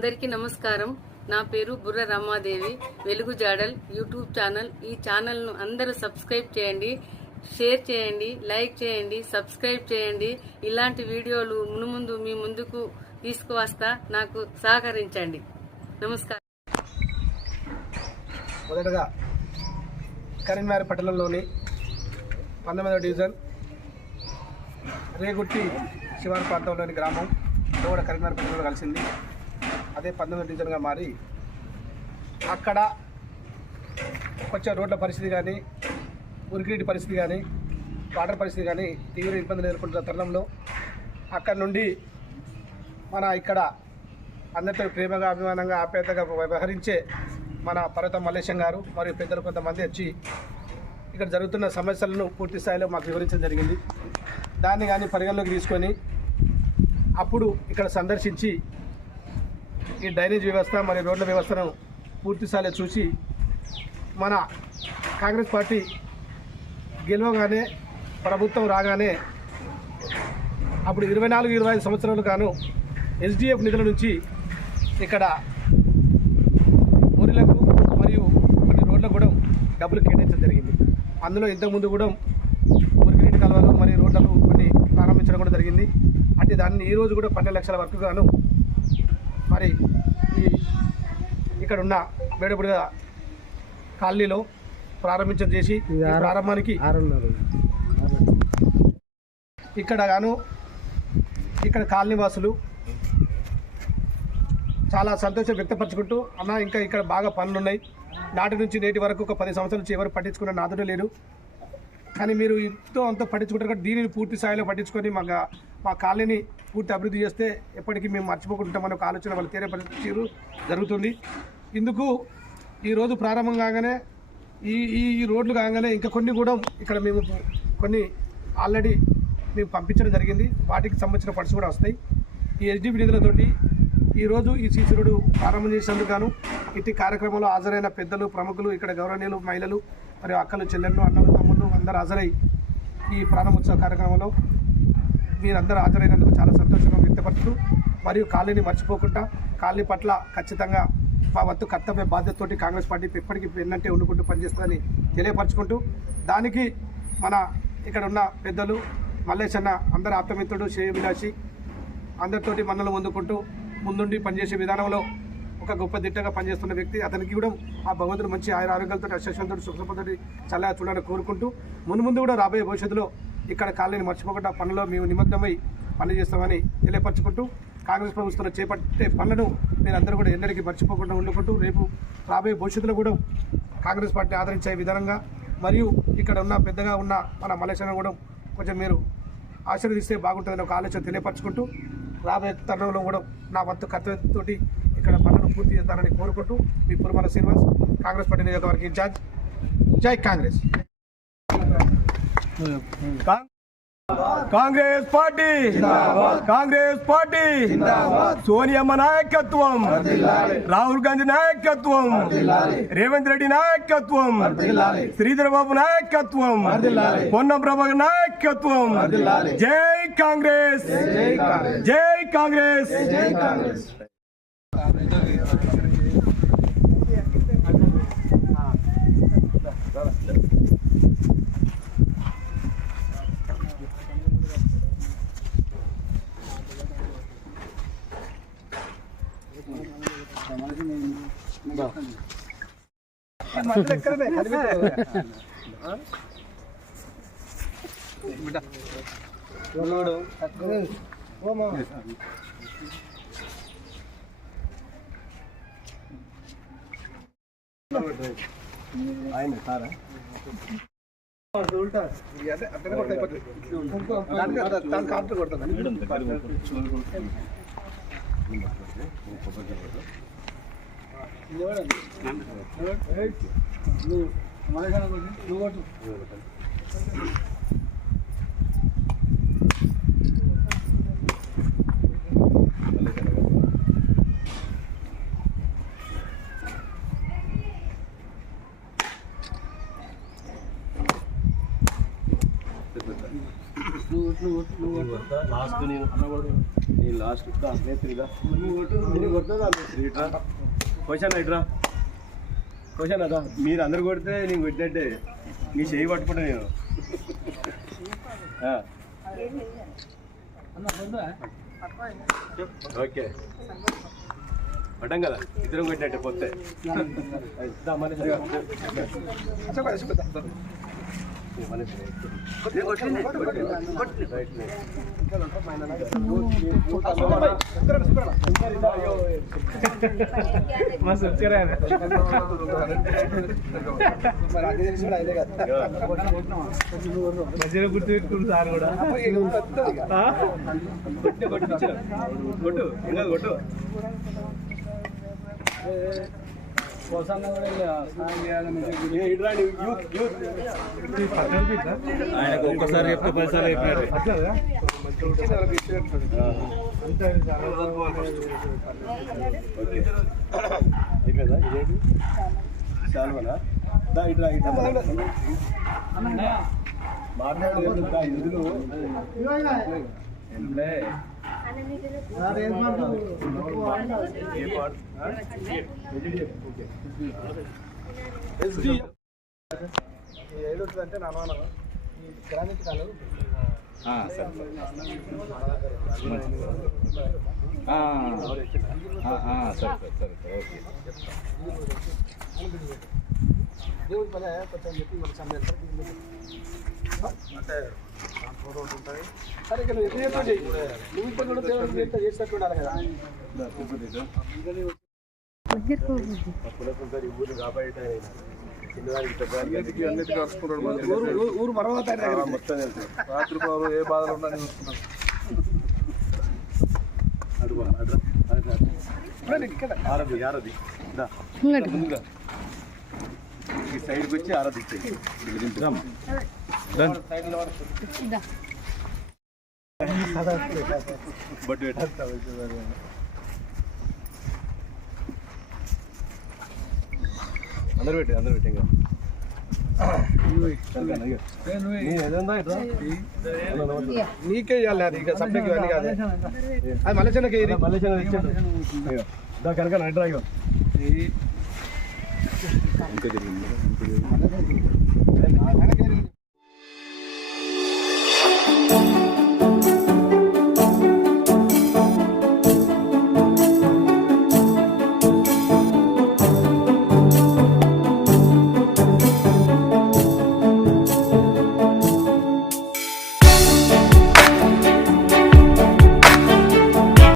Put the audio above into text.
అందరికీ నమస్కారం. నా పేరు బుర్ర రమాదేవి. వెలుగు జాడల్ యూట్యూబ్ ఛానల్. ఈ ఛానల్ను అందరూ సబ్స్క్రైబ్ చేయండి, షేర్ చేయండి, లైక్ చేయండి, సబ్స్క్రైబ్ చేయండి. ఇలాంటి వీడియోలు మునుముందు మీ ముందుకు తీసుకువస్తా. నాకు సహకరించండి. నమస్కారం. మొదటగా కరీంనగర్ పట్టణంలోని 19వ డివిజన్ రేగుట్టి శివారు ప్రాంతంలోని గ్రామం కూడా కరీంనగర్ పట్టణంలో కలిసింది. అదే 19వ డివిజన్గా మారి అక్కడ కొంచెం రోడ్ల పరిస్థితి కానీ, ఉరికినీటి పరిస్థితి కానీ, వాటర్ పరిస్థితి కానీ తీవ్ర ఇబ్బందులు ఎదుర్కొంటున్న తరుణంలో అక్కడ నుండి మన ఇక్కడ అందరితో ప్రేమగా, అభిమానంగా, ఆప్యాయతగా వ్యవహరించే మన పర్వతం మల్లేశం గారు మరియు పెద్దలు కొంతమంది వచ్చి ఇక్కడ జరుగుతున్న సమస్యలను పూర్తి స్థాయిలో మాకు వివరించడం జరిగింది. దాన్ని కానీ పరిగణలోకి తీసుకొని అప్పుడు ఇక్కడ సందర్శించి ఈ డ్రైనేజ్ వ్యవస్థ మరియు రోడ్ల వ్యవస్థను పూర్తి స్థాయిలో చూసి మన కాంగ్రెస్ పార్టీ గెలవగానే, ప్రభుత్వం రాగానే అప్పుడు 24-25 సంవత్సరాలు గాను ఎస్డిఎఫ్ నిధుల నుంచి ఇక్కడ ఊరిలకు మరియు కొన్ని రోడ్లకు కూడా డబ్బులు కేటాయించడం జరిగింది. అందులో ఇంతకుముందు కూడా మురికినీటి కాలువలు మరియు రోడ్లకు కొన్ని ప్రారంభించడం కూడా జరిగింది. అంటే దాన్ని ఈరోజు కూడా 12 లక్షల వరకు గాను మరి ఇక్కడ ఉన్న బేడబుడిగా కాలనీలో ప్రారంభించడం చేసి ప్రారంభానికి ఇక్కడ గాను ఇక్కడ కాలనీ వాసులు చాలా సంతోషం వ్యక్తపరచుకుంటూ, అన్న ఇంకా ఇక్కడ బాగా పనులు ఉన్నాయి, నాటి నుంచి నేటి వరకు ఒక 10 సంవత్సరాల నుంచి ఎవరు పట్టించుకున్న నాదుడే లేరు, కానీ మీరు ఎంతో అంత పట్టించుకుంటారు కాబట్టి దీనిని పూర్తి స్థాయిలో పట్టించుకొని మా కాలనీని పూర్తి అభివృద్ధి చేస్తే ఎప్పటికీ మేము మర్చిపోకుంటామని ఒక ఆలోచన వాళ్ళు తెలియపరిచే జరుగుతుంది. ఇందుకు ఈరోజు ప్రారంభం కాగానే ఈ రోడ్లు కాగానే ఇంకా కొన్ని కూడా ఇక్కడ మేము కొన్ని ఆల్రెడీ మేము పంపించడం జరిగింది. వాటికి సంబంధించిన ఫండ్స్ కూడా వస్తాయి. ఈ ఎస్డిపి నిధులతోటి ఈరోజు ఈ సీసీ రోడ్డు ప్రారంభం చేసేందుకు గాను ఇట్టి కార్యక్రమంలో హాజరైన పెద్దలు, ప్రముఖులు, ఇక్కడ గౌరవనీయులు, మహిళలు మరియు అక్కలు, చెల్లెళ్ళు, అన్నలు, తమ్ముళ్ళు అందరూ హాజరై ఈ ప్రారంభోత్సవ కార్యక్రమంలో మీరందరూ హాజరైనందుకు చాలా సంతోషంగా వ్యక్తపరుస్తూ, మరియు కాలనీని మర్చిపోకుండా కాలనీ పట్ల ఖచ్చితంగా మా వంతు కర్తవ్య బాధ్యతతోటి కాంగ్రెస్ పార్టీ ఎప్పటికీ పెన్నంటే ఉండుకుంటూ పనిచేస్తుందని తెలియపరచుకుంటూ, దానికి మన ఇక్కడ ఉన్న పెద్దలు మల్లేశన్న అందరి ఆప్తమిత్రుడు, శ్రేయభిలాషి అందరితోటి మన్నలు పొందుకుంటూ ముందుండి పనిచేసే విధానంలో ఒక గొప్ప దిట్టగా పనిచేస్తున్న వ్యక్తి. అతనికి కూడా ఆ భగవంతుడు మంచి ఆయన ఆరోగ్యాలతో, అశ్వశంతుడు, సుఖసంపదటి చల్లగా చూడాలని కోరుకుంటూ, ముందు కూడా రాబోయే భవిష్యత్తులో ఇక్కడ కాలనీని మర్చిపోకుండా పనుల్లో మేము నిమగ్నమై పనిచేస్తామని తెలియపరచుకుంటూ, కాంగ్రెస్ ప్రభుత్వం చేపట్టే పనులను మీరందరూ కూడా ఎన్నటికీ మర్చిపోకుండా ఉండుకుంటూ, రేపు రాబోయే భవిష్యత్తులో కూడా కాంగ్రెస్ పార్టీ ఆదరించే విధానంగా, మరియు ఇక్కడ ఉన్న పెద్దగా ఉన్న మన మల్లేశ్వరం కూడా కొంచెం మీరు ఆశీర్వదిస్తే బాగుంటుందని ఒక ఆలోచన తెలియపరచుకుంటూ, రాబోయే తరుణంలో కూడా నా వంతు కర్తవ్యంతో ఇక్కడ పనులను పూర్తి చేస్తానని కోరుకుంటూ, మీ పురమల శ్రీనివాస్, కాంగ్రెస్ పార్టీ నియోజకవర్గ ఇన్ఛార్జ్. జై కాంగ్రెస్. కాంగ్రెస్ పార్టీ, కాంగ్రెస్ పార్టీ, సోనియమ్మ నాయకత్వం, రాహుల్ గాంధీ నాయకత్వం, రేవంత్ రెడ్డి నాయకత్వం, శ్రీధర్ బాబు నాయకత్వం, పొన్నం ప్రభాకర్ నాయకత్వం. జై కాంగ్రెస్, జై కాంగ్రెస్. లాస్ట్ నేను నీ లాస్ట్ మేస్త్రిగా క్వశ్చన్ ఇట్రా క్వశ్చన్ అదా మీరు అందరు కొడితే నీకు పెట్టినట్టే నీ చేయి పట్టుకుంటా నేను ఓకే పడ్డం కదా ఇద్దరం కొట్టినట్టే పోతే మధ్యలో గుర్తు పెట్టుకుంటు సార్ కూడా కొట్టు ఇంకా కొట్టు ఆయనకు ఒక్కసారి చెప్తే 10 సార్లు చెప్పినారు. అయిపోయిందా ఇదేంటి చాలువనా ఇట్లా ఇట్లా మాట్లాడలేదు ఇందులో ఏడుంటుందంటే నా నాన్న ఈ గ్రామీణ కాలం సరే సరే ఓకే. దేవుడి పని కొంచెం చెప్పి మన సమయం అంటే ఉంటుంది. సరే ఇక నువ్వు ఎప్పుడు చెప్పండి నువ్వు ఇప్పుడు కూడా దేవుడికి చేసినట్టు ఉండాలి కదా. ఊరు కాపాడే ఊరు మరవతాయి మొత్తం తెలుసు రాత్రి బాబు ఏ బాధలు ఉన్నా ఇక్కడ ఆరది ఆరది ముందుగా ఈ సైడ్కి వచ్చి ఆరది బట్ అందరు పెట్టి ఇంకా నీకే ఇవ్వాలి అది ఇక సబ్జెక్ట్ ఇవన్నీ కాదు అది మలచనకి కనుక నడ్రా ఇంకా జరిగింది.